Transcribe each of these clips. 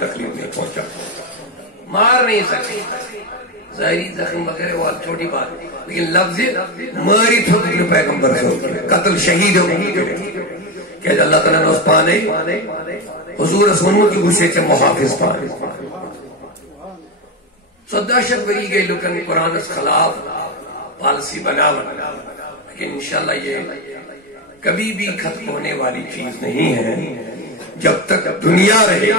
تکلیف نہیں پہنچا، مار نہیں سکے، ظاہری زخم وغیرہ وہ چھوٹی بات، لیکن لفظ ماری تھوک پیغمبر سے قتل شہید ہو کہ اللہ تعالیٰ نے اس پانے حضور رسولوں کی غصے سے محافظ پانے سو دہشت بری گئی لکن قرآن اس خلاف پالیسی بنا لیکن انشاءاللہ یہ کبھی بھی ختم ہونے والی چیز نہیں ہے جب تک دنیا رہے۔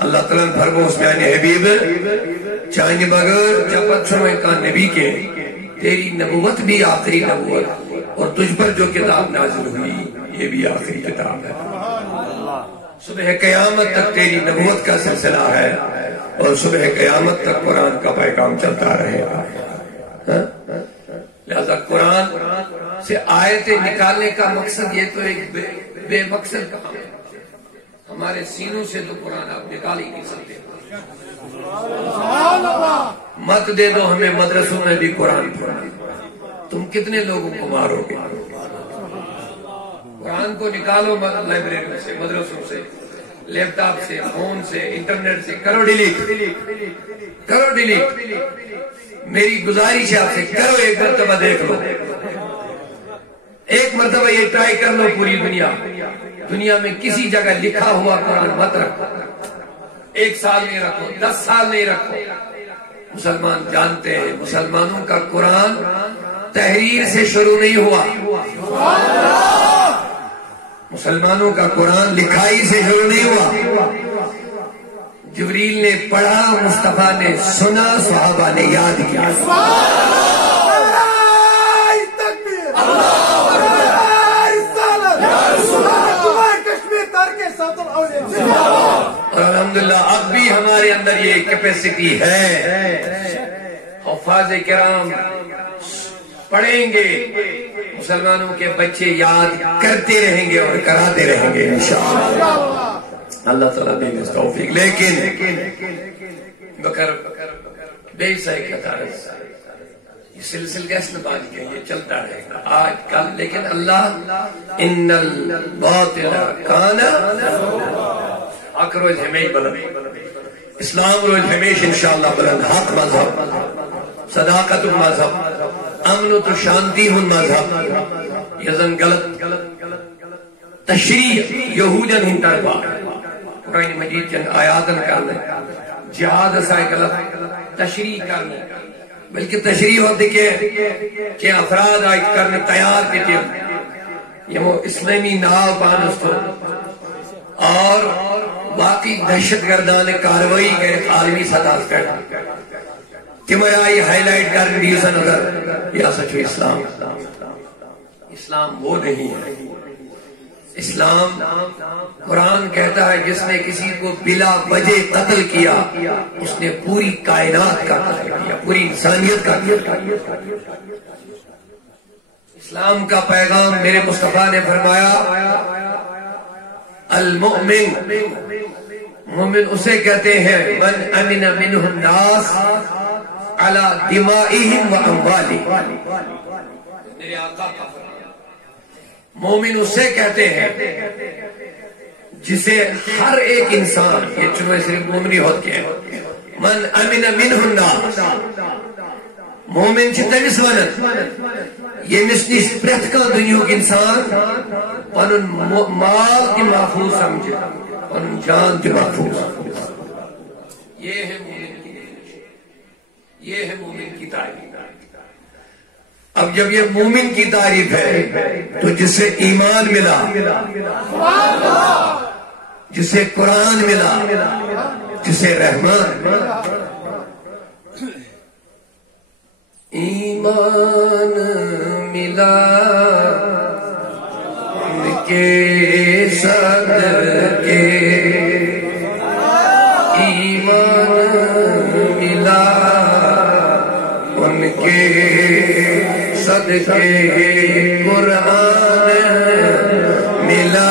اللہ تعالیٰ نے فرمایا اس میں حبیب چاہنے بغیر جب سمے کا نبی کے تیری نبوت بھی آخری نبوت اور تجھ پر جو کتاب نازل ہوئی یہ بھی آخری کتاب ہے۔ صبح قیامت تک تیری نبوت کا سلسلہ ہے اور صبح قیامت تک قرآن کا پیغام چلتا رہے گا۔ لہذا قرآن سے آیتیں نکالنے کا مقصد یہ تو ایک بے مقصد کام ہے، ہمارے سینوں سے تو قرآن آپ نکال ہی نہیں سکتے۔ مت دے دو ہمیں مدرسوں میں بھی قرآن پڑھنا، تم کتنے لوگوں کو مارو گے؟ قرآن کو نکالو لائبریری سے، مدرسوں سے، لیپ ٹاپ سے، فون سے، انٹرنیٹ سے، کرو ڈیلیٹ، کرو ڈیلیٹ۔ میری گزارش ہے آپ سے، کرو ایک مرتبہ دیکھ لو، ایک مرتبہ یہ ٹرائی کر لو۔ پوری دنیا میں کسی جگہ لکھا ہوا قرآن مت رکھو، 1 سال نہیں رکھو، 10 سال نہیں رکھو۔ مسلمان جانتے ہیں مسلمانوں کا قرآن تحریر سے شروع نہیں ہوا، مسلمانوں کا قرآن لکھائی سے شروع نہیں ہوا۔ جبریل نے پڑھا، مصطفیٰ نے سنا، صحابہ نے یاد کیا۔ اور الحمدللہ اب بھی ہمارے اندر یہ کیپیسٹی ہے، حفاظ کرام پڑھیں گے، مسلمانوں کے بچے یاد کرتے رہیں گے اور کراتے رہیں گے انشاءاللہ۔ اللہ تعالیٰ دے اس توفیق۔ لیکن بکر بے سائے یہ سلسل گیس میں بات کیا، یہ چلتا رہے گا آج کل، لیکن اللہ ان الباطل کان حق روز ہمیش بلند، اسلام روز ہمیش انشاءاللہ بلند، حق مذہب، صداقت مذہب، امن تو شانتی ہن مذہب، یزن غلط تشریح یہودن ہنٹر بار قرآن مجید چند آیاتن کرنے، جہاد اسائے غلط تشریح کرنے، بلکہ تشریح ہوتی کہ افراد آئی کرنے تیار کے یہ وہ اسلامی ناو پانستو اور باقی دہشت گردان کاروائی کے عالمی سطح کر کہ میں آئی ہائی لائٹ کرنے دیسا نظر یا سچو اسلام، اسلام وہ نہیں ہے۔ اسلام قرآن کہتا ہے جس نے کسی کو بلا وجہ قتل کیا اس نے پوری کائنات کا قتل کیا، پوری انسانیت کا قتل کیا۔ اسلام کا پیغام میرے مصطفیٰ نے فرمایا المؤمن، مومن اسے کہتے ہیں من امن منہ الناس علی دمائہم و اموالہم، میرے آقا کا مومن اسے کہتے ہیں جسے ہر ایک انسان، یہ چنوے صرف مومنی ہوتے ہیں، من امن منہ الناس، مومن چھتے مسونت یہ مسنی پریت کا دنیا کی انسان پنن مال کی محفوظ سمجھے، پنن جان کی محفوظ سمجھے۔ یہ ہے مومن کی تعریف، یہ ہے مومن کی تعریف۔ اب جب یہ مومن کی تعریف ہے تو جسے ایمان ملا، جسے قرآن ملا، جسے رحمان ایمان ملا ان کے صدقے، ایمان ملا ان کے صدقے، قرآن ملا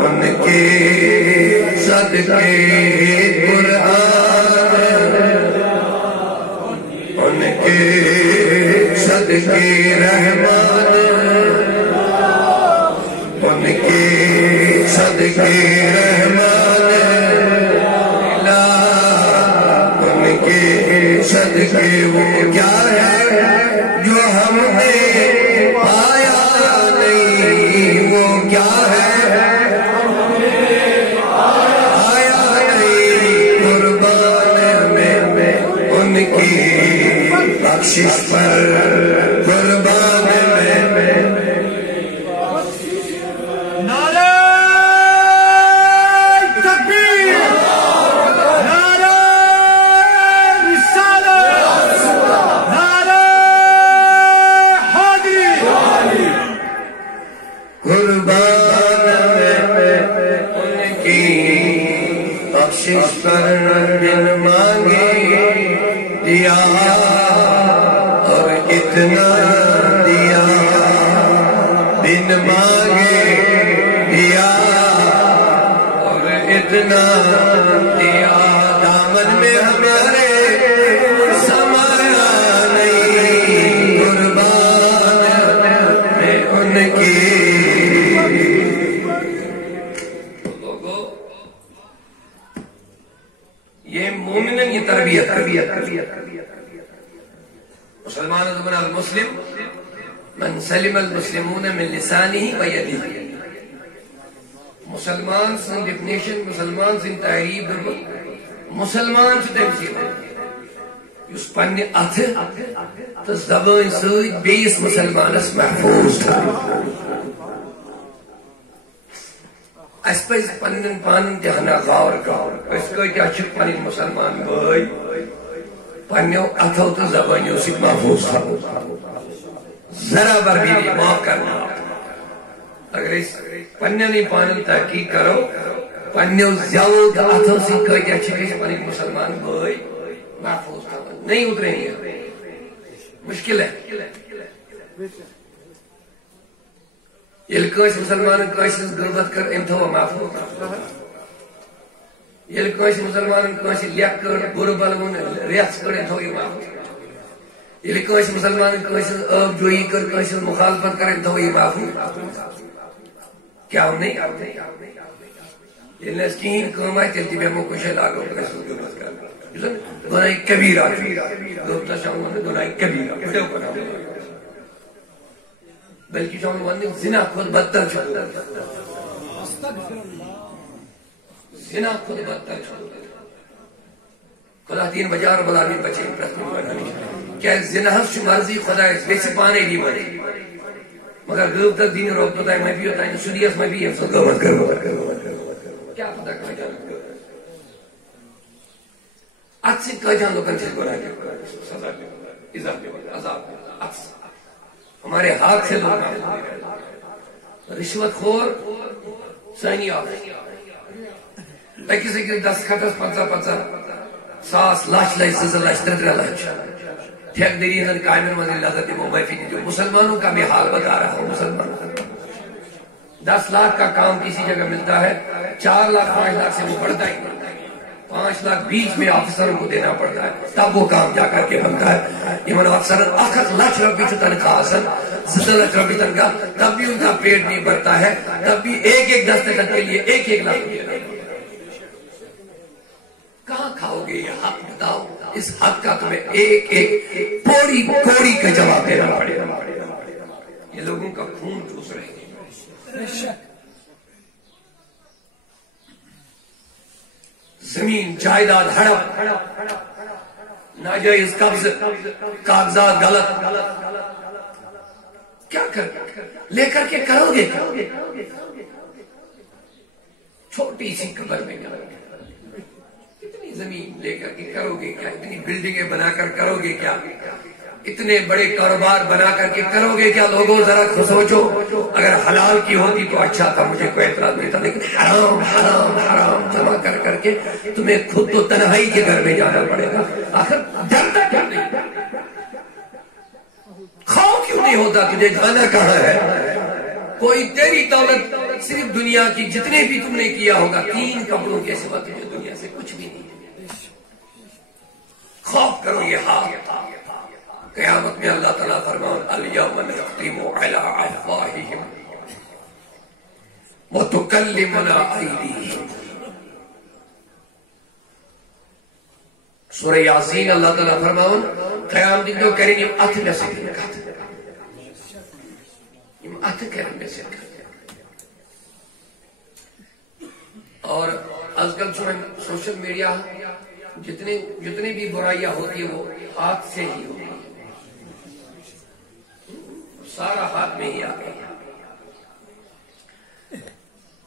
ان کے صدقے، قرآن ان کے صدقے، رحمان ان کے صدقے، رحمان صدقے وہ کیا ہے جو ہم نے پایا نہیں، وہ کیا ہے پایا نہیں، قربان میں ان کی بخشش پر، قربان میں بن مانگے دیا اور اتنا دیا، بن مانگے دیا اور اتنا دیا، دامن میں ہمارے سمایا نہیں، قربان میں ان کی۔ یہ مومنن کی تربیت مسلمان ضمن المسلم من سلم المسلمون من لسانہ و یدہ، مسلمان سن ڈیفنیشن، مسلمان سن تعریف مسلمان سے تمہیں اس پنہ اتھ تو زبان سۭتۍ بیس مسلمانس محفوظ تھا۔ اس پہ پنن پانن تہ ہنا غور اس کتیا پن مسلمان بھائی پنو اتھو تو زبانوں سۭتۍ محفوظ تھا، ذرا بر بھی معاف کرنا۔ اگر اس پنن پانن تحقیق کرو پنو زیو تو اتھو سۭتۍ کتیا پن مسلمان بھائی محفوظ تھا، نہیں اتریں گے، مشکل ہے۔ یل کس مسلمان کس غربت کر ام تھو محفوظ، یل کس مسلمان کس لیک کر بر بل ون ریس کر ام تھو یہ محفوظ، یل کس مسلمان کس آب جوئی کر کس مخالفت کر ام تھو یہ محفوظ، کیا ہم نہیں یل نس کہین کم آئے تیل تی بیمو کشے لاگو کس غربت کر گناہ کبیرہ، غربت شاہوں گناہ کبیرہ کٹو کنا، بلکہ جو ہم زنا خود بدتر چھوڑ، زنا خود بدتر چھوڑ، خدا تین بجار بلانی بچے کیا زنا ہفت مرضی خدا اس بیسی پانے دی مرضی، مگر غربت دین روک ہوتا ہے، میں بھی ہوتا ہے سنیس میں بھی یہ سب غربت کرو، کیا پتہ کہا جانا اچھی کہا جانا لوگن سے گناہ کیا سزا کے عذاب اکس ہمارے ہاتھ سے لوگ رشوت خور سانی آپ کسی کے 10 کھٹس 50 ساس لاچ لائی سزا لاچ 3 لاچ ٹھیک دری ہن کامر مزید لازت وہ محفی جو مسلمانوں کا میں حال بتا رہا ہوں، مسلمانوں 10 لاکھ کا کام کسی جگہ ملتا ہے، 4 لاکھ 5 لاکھ سے وہ بڑھتا ہی 5 لاکھ بیچ میں آفیسروں کو دینا پڑتا ہے، تب وہ کام جا کر کے بنتا ہے۔ یہ من افسر 1 لاکھ روپے سے تنخواہ حاصل 7 لاکھ روپے تنخواہ، تب بھی ان کا پیٹ نہیں بڑھتا ہے، تب بھی ایک دستخط کے لیے 1 لاکھ روپے کہاں کھاؤ گے یہ حق بتاؤ، اس حق کا تمہیں ایک پوڑی کوڑی کا جواب دینا پڑے گا، یہ لوگوں کا خون چوس رہے ہیں۔ زمین جائیداد ہڑپ، ناجائز قبض، کاغذات غلط، کیا لے کر کے کرو گے، چھوٹی سی قبر میں اتنی زمین لے کر کے کرو گے کیا، اتنی بلڈنگیں بنا کر کرو گے کیا، اتنے بڑے کاروبار بنا کر کے کرو گے کیا؟ لوگوں ذرا سوچو، اگر حلال کی ہوتی تو اچھا تھا، مجھے کوئی اعتراض نہیں تھا، لیکن حرام حرام حرام جمع کر کر کے تمہیں خود تو تنہائی کے گھر میں جانا پڑے گا، آخر ڈرتا کیوں نہیں؟ خوف کیوں نہیں ہوتا؟ تجھے جانا کہاں ہے؟ کوئی تیری دولت صرف دنیا کی جتنے بھی تم نے کیا ہوگا 3 کپڑوں کے سوا تجھے دنیا سے کچھ بھی نہیں۔ خوف کرو یہ ہاتھ، قیامت میں اللہ تعالیٰ فرمان الیوم نختم علی افواہہم وتکلمنا ایدیہم، سورہ یاسین اللہ تعالیٰ فرماؤن قیامت دو کریں یم اتھ میں سے کت یم اتھ کریں میں سے کت اور آج کل سوشل میڈیا جتنی بھی برائیاں ہوتی ہیں وہ ہاتھ سے ہی ہوتی ہے، سارا ہاتھ میں ہی آ گیا۔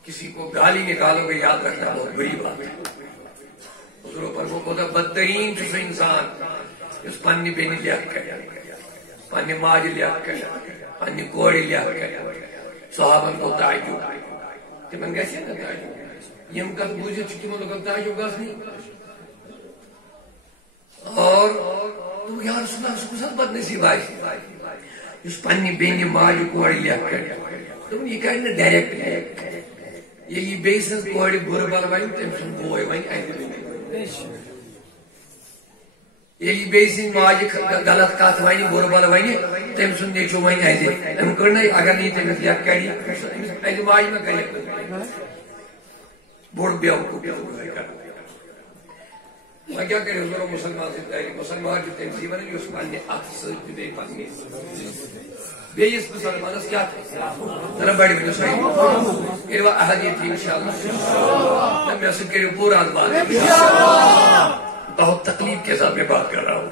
کسی کو گالی نکالو گے یاد رکھنا بہت بری بات ہے۔ حضور پر وہ کوتا بدترین چیز انسان اس پانی بینی لیات کرے، پانی ماج لیات کرے، پانی کوڑی لیات کرے۔ صحابن کو تعجب تمن گیسے نا تعجب یم کت بوجھے چکی من لوگ تعجب گاس نہیں اور تو یا رسول اللہ اس کو ساتھ بد نصیب آئی اس پانی بینی ماج کوڑی لیات کرے۔ تم یہ کہیں نا ڈائریکٹ یہ بیسنس کوڑی بربال وائن تم سن بوئے وائن ایسے بینی یہ بیسن ماج غلط کات وائنی بربال وائنی تم سن نیچو وائن ایسے ہم کرنا اگر نہیں تم لیات کری ایسے ماج میں کرے بوڑ بیاو کو میں کیا کرے حضور مسلمان سے تحریک مسلمان جو تنظیم ہے جو اس پانی آت سرد بے پانی بے اس مسلمان اس کیا تھے ذرا بڑی بڑی صحیح یہ وہ احادیث تھی انشاءاللہ میں اسے کرے پورا بات بہت تکلیف کے ساتھ میں بات کر رہا ہوں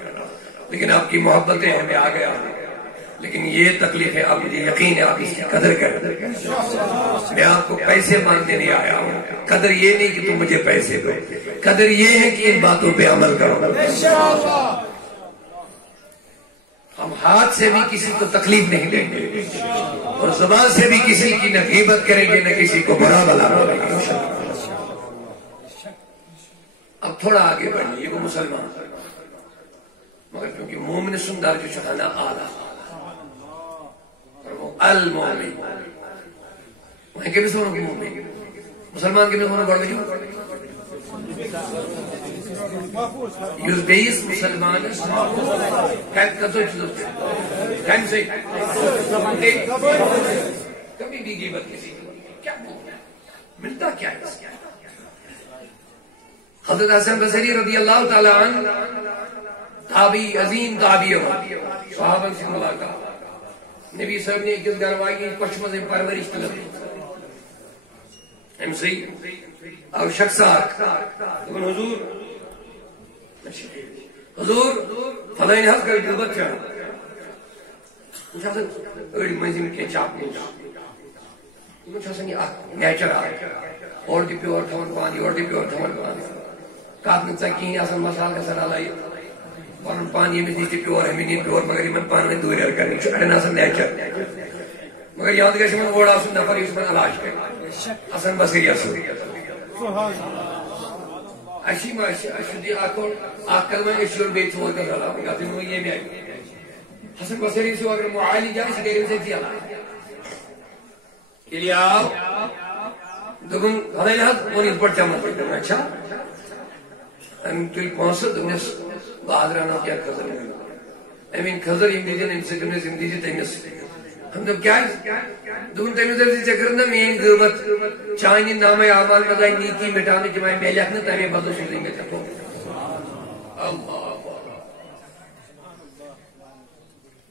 لیکن آپ کی محبتیں ہمیں آ گیا لیکن یہ تکلیف ہے آپ مجھے یقین ہے آپ اس کی قدر کریں میں آپ کو پیسے مانگنے نہیں آیا ہوں قدر یہ نہیں کہ تم مجھے پیسے دو قدر یہ ہے کہ ان باتوں پہ عمل کرو ہم ہاتھ سے بھی کسی کو تکلیف نہیں دیں گے اور زبان سے بھی کسی کی نہ غیبت کریں گے نہ کسی کو برا بلا بولیں گے اب تھوڑا آگے بڑھیں یہ وہ مسلمان مگر کیونکہ مومن سندر جو چاہنا آلہ المومن وہیں کے بھی سونوں کی مومن مسلمان کے بھی سونوں بڑھ گئی یوز بیس مسلمان کبھی بھی غیبت کسی کیا ملتا کیا ہے حضرت حسن بصری رضی اللہ تعالی عنہ تابعی عظیم تابعی صحابہ سے ملاقات نبی صاحب نے کس گھروائی کی پشمہ سے پرورش طلب ایم سی اور شخصات حضور فضائن حق کر جلبت چاہا مجھا سن اڑی منزم کے چاپ مجھا سن یہ نیچر آئے اور دی پیور تھمن پانی اور دی پیور تھمن پانی کاتن چاکین آسان مسال کا سر آلائی پانن پانی میں دیتی پیور ہمیں نہیں پیور مگر یہ من پانی میں دوری کرنی اڑن آسان نیچر مگر یاد گئے من اوڑا آسان نفر اس من علاج کر آسان بسری آسان اشی ما اشدی آکل آکل میں اشور بیت ہوا کر رہا ہوں گاتی میں یہ میں آئی حسن بسری سے اگر معالی جائے سے گئے سے کیا کہ لئے آؤ دکن خدای لحظ مونی پر چامت کرنا اچھا ہم توی پانسد دکنس بادرانا کیا خزر ہے امین خزر امیدین ان سے کنس امیدین تیمیس ہم جب کیا ہے دون تیمیس سے چکرنا مین غربت چاہنی نام اعمال مدائی نیکی مٹانے کے مائیں میلے اپنے تیمی بدو سوزیں گے تکو اللہ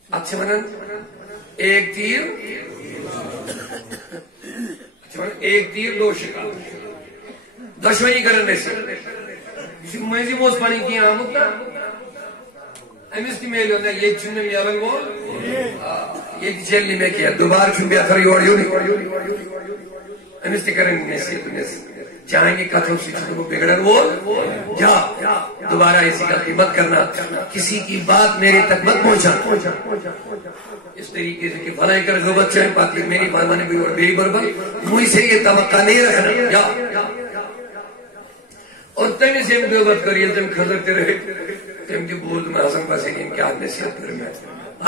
اچھا منن ایک تیر ایک تیر دو شکار دشمنی کرنے سے کسی مجھے موز پانی کی آمد نا امیس کی میل ہوتا ہے یہ چھنے میں الگ وہ یہ چلنی میں کیا دوبار چھن بھی آخر یوڑ یوڑ امیس کی کریں نیسی چاہیں گے کتھوں سے چھنے کو بگڑن وہ جا دوبارہ اسی کا قیمت کرنا کسی کی بات میرے تک مت پہنچا اس طریقے سے کہ بھلائی کر غبت چاہیں پاتی میری فرمانے بھی اور میری بربا مجھ سے یہ توقع نہیں رکھنا جا اور تمہیں سے غبت کریے تم خضرتے رہے تم کی بود میں حسن بسرین کیا نصیحت کر میں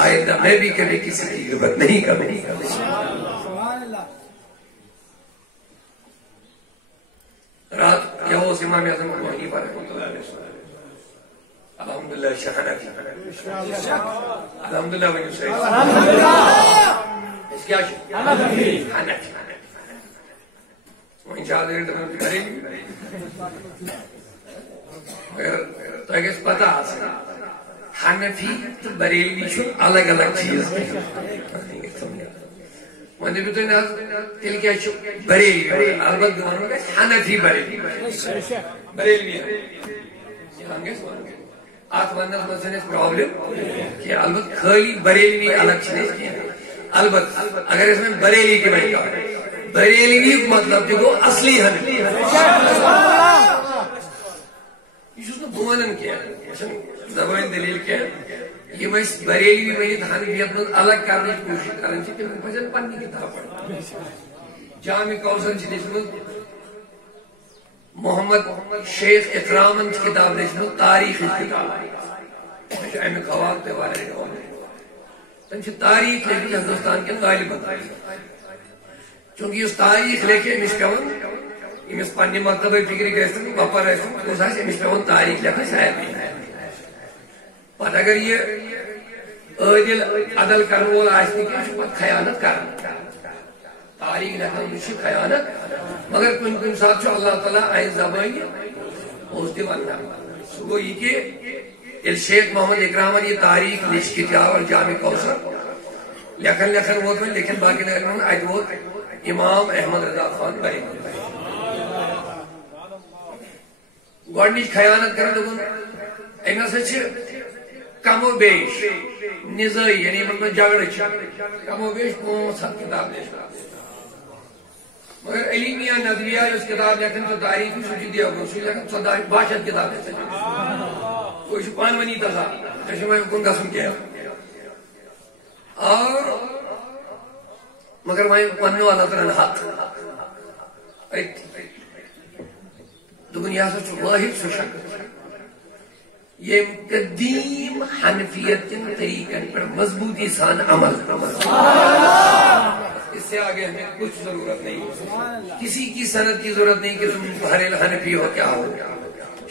آئندہ میں بھی کبھی کسی کی غبت نہیں کروں رات یا وہ امام اعظم ابو حنیفہ رحمۃ اللہ علیہ وسلم الحمدللہ شہانہ کی الحمدللہ بنی سعید اس کیا شہانہ کی وہ انشاءاللہ دیر دفعہ کریں مگر تو گھس پتہ حنفی تو بریلوی الگ الگ چیز ون دپو تھی نا تیل کیا بریلوی البتہ ون حنفی بریلوی بریلوی ات ونس مز پرابلم کہ البتہ خالی بریلوی الگ کی البتہ اگر اس میں بریلی کی بڑی بریلوی مطلب جو اصلی حنفی یہ بولن کی زبان دلیل کی یہ بریلوی ورنت حنفیت من الگ کرنے کی کوشش کران تم پزن پنہ کتاب پڑھ جامع کوثر لیچمت محمد شیخ اکرامن کتاب لیچمت تاریخ کتاب امیک حوالہ تہ واریاہ تم تاریخ لیکھمت ہندوستان کن غالباً چونکہ اس تاریخ لیکھے امس پیون امس پنہ مکتبہ فکر گھن بپر اس امس پیون تاریخ لکھن شاید پتہ اگر یہ عادل عدل کرنے وول آسہ پتہ خیانت کر تاریخ لکھن خیانت مگر کن کن سات اللہ تعالیٰ آئے زبان اس دان سہ گو یہ کہ شیخ محمد اکرامن یہ تاریخ لچھ کتاب اور جامع کوثر لکھن لکھن ووت وی لیکن باقی ات ووت امام احمد رضا خان بریلوی گۄڈنِچ خیانت کر دپن ام ہسا کم و بیش نزائی یعنی ان جگڑ کم و بیش 500 کتاب لیکھن مگر علی میاں ندویہ اس کتاب لکھن تو تاریخ سہ دیا گو سہ لکھن 62 کتاب وہ پان ونی تھا کن گھن کی اور مگر ونو اللہ تعالیٰ حق دپن یہ ہسا واحد سہ شخص یم قدیم حنفیت کن طریقن پر مضبوطی سان عمل اس سے آگے ہمیں کچھ ضرورت نہیں کسی کی سند کی ضرورت نہیں کہ تم ہر حنفی ہو کیا ہو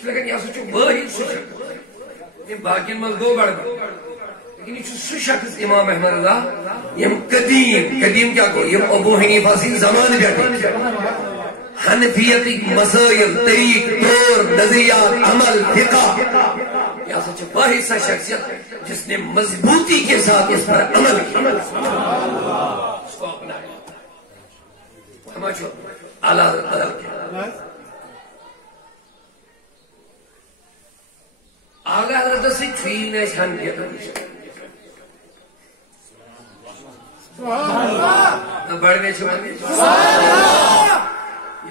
لیکن یہ سہ واحد سہ شخص باقی مز گو بڑھ لیکن یہ سہ شخص امام احمد رضا یم قدیم کیا گو یم ابو حنیفہ سی زمان پہ حنفیت مسائل طریق طور نظریات عمل فقہ یہ سچ واحد سا شخصیت جس نے مضبوطی کے ساتھ اس پر عمل کیا اس کو اپنایا سمجھو اعلیٰ بدل کیا اعلیٰ حضرت سے چھوئی نے حنفیت بڑھنے چھوڑنے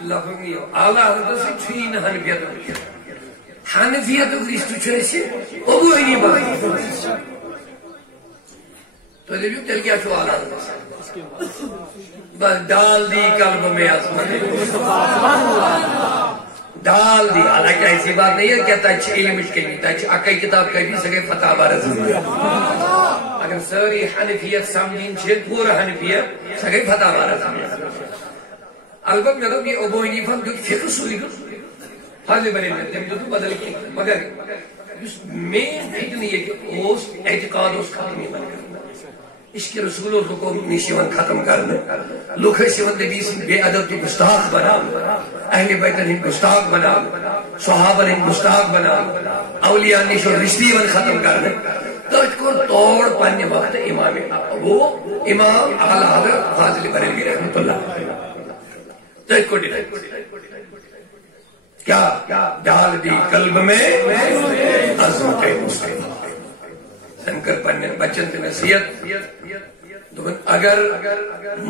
لفظ نہیں ہو اعلیٰ حضرت سے چھوئی نہ حنفیت رشتہ ابو حنیفہ تو دپیو تیل کیا چھو اعلیٰ حضرت بس ڈال دی قلب میں ڈال دی حالانکہ ایسی بات نہیں ہے کہ تچ علم کمی تچ اکی کتاب کبھی سکے فتح بارز اگر ساری حنفیت سمجھین چھے پورا حنفیت سکے فتح بارز البت میں دب یہ ابو حنیفہ دیکھ فقہ سوئی دو حضر بنے میں تم تو بدل کی مگر مین فکر نہیں ہے کہ اس اعتقاد اس ختم نہیں بن کرنا عشق رسول و حکم نیشیون ختم کرنا لوگ سیون نبی سے بے ادب کی گستاخ بنا اہل بیت ہن گستاخ بنا صحابہ ہن گستاخ بنا اولیاء نیشو رشتی ون ختم کرنا تو اس کو توڑ پانے وقت امام وہ امام اعلی حضرت فاضل بریلوی رحمۃ اللہ کیا ڈال دی قلب میں عظمت مصطفیٰ شنکر پنن بچن تے نصیحت اگر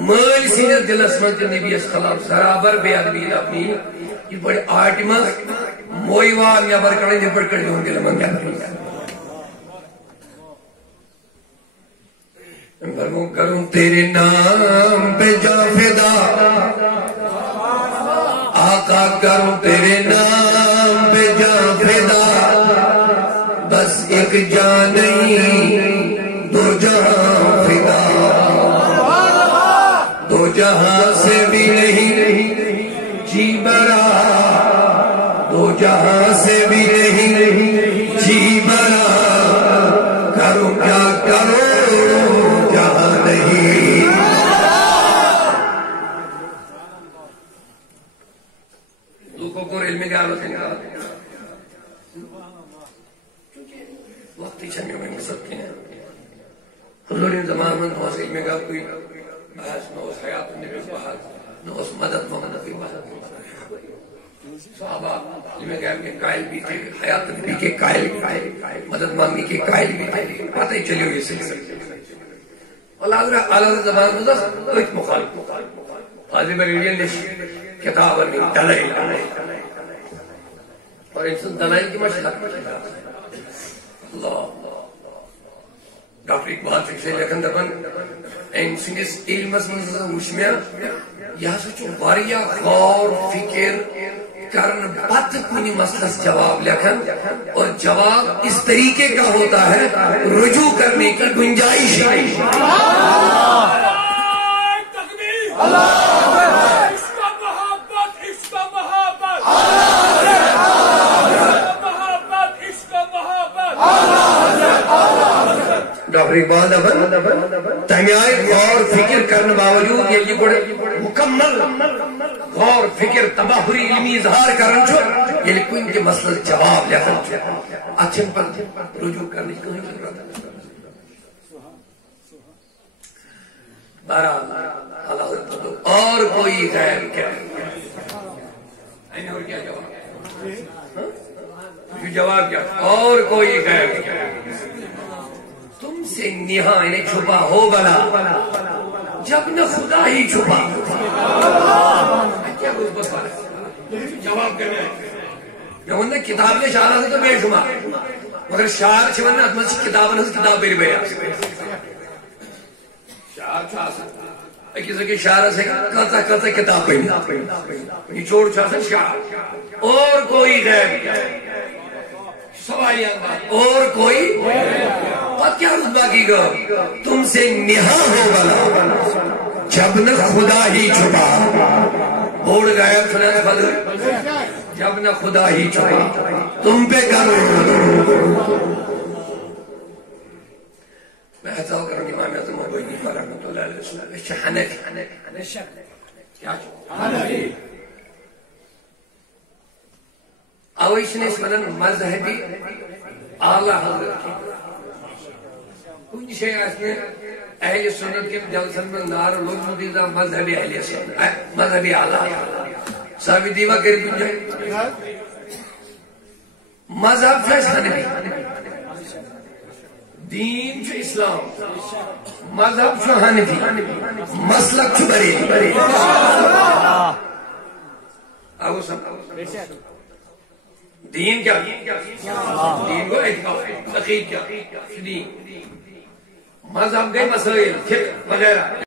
مل سینس دلس من نبی خلاف برابر بے ادبی اپنی یہ بڑے آرٹ مز موئی وال یا بر کڑے نپڑ کڑے ہوں دل من کیا کروں تیرے نام پہ جا فدا آقا کروں تیرے نام پہ جا فدا بس ایک جان نہیں دو جہاں فدا دو جہاں سے بھی نہیں جی برا دو جہاں سے بھی نہیں جی برا کروں کیا کروں جہاں نہیں علم وقت ہی چھمیوں میں سکتے ہیں حضور زمان میں نوز علم کا کوئی بحث نوز حیات نبی بحث نوز مدد محمد نبی بحث صحابہ علم غیب کے قائل بھی تھے حیات نبی کے قائل مدد مانگی کے قائل بھی تھے پتہ ہی چلیو یہ سلسلہ اللہ زمان میں کوئی مخالف حاضر بریلین نے کتاب میں دلائل اور انسان دلائل کی مشلق اللہ ڈاکٹر اقبال فکر لکھن دپن ان سنس علمس من وشمیا یہ سوچو واریا غور فکر کرن پت کنی مسئلس جواب لکھن اور جواب اس طریقے کا ہوتا ہے رجوع کرنے کی گنجائش ڈاکٹر اقبال تنیائے غور فکر کرنے باوجود یہ بڑے مکمل غور فکر تباہری علمی اظہار کرن چھو یہ کوئی کے مسئلہ جواب لکھن چھو اچھن پر رجوع کرنے کی کوئی ضرورت بہرحال اللہ اور کوئی غیر کیا اور کیا جواب کیا اور کوئی غیر کیا تم سے نہاں انہیں چھپا ہو بلا جب نہ خدا ہی چھپا کیا کچھ بس پالا جواب کرنے جب انہیں کتاب نے شعرہ سے تو بے شمار مگر شعر چھوڑنے اتمت سے کتاب سے کتاب بیر بیر شعر چھا سکتا کسی کے شعر سے کتا کتاب بیر یہ چھوڑ چھا سکتا شعر اور کوئی غیر سوالیاں بات اور کوئی اور کیا رتبہ کی گا تم سے نہاں ہو بلا جب نہ خدا ہی چھپا بوڑ گیا سنیں فضل جب نہ خدا ہی چھپا تم پہ کرو میں ایسا کروں امام اعظم ابو حنیفہ رحمۃ اللہ علیہ وسلم اس حنفی کیا حنفی اویش نے اس مدن مذہبی اعلیٰ حضرت کی کچھ شیئے اس میں اہل سنت کے جلسن میں نار لوگ مدیدہ مذہبی اہل سنت مذہبی اعلیٰ صاحبی دیوہ کری کچھ جائے مذہب فیس حنفی دین چھو اسلام مذہب چھو حنفی مسلک چھو بری آگو سب دین کیا دین کو اعتقاد عقید کیا دین مذہب گئے مسائل فقہ وغیرہ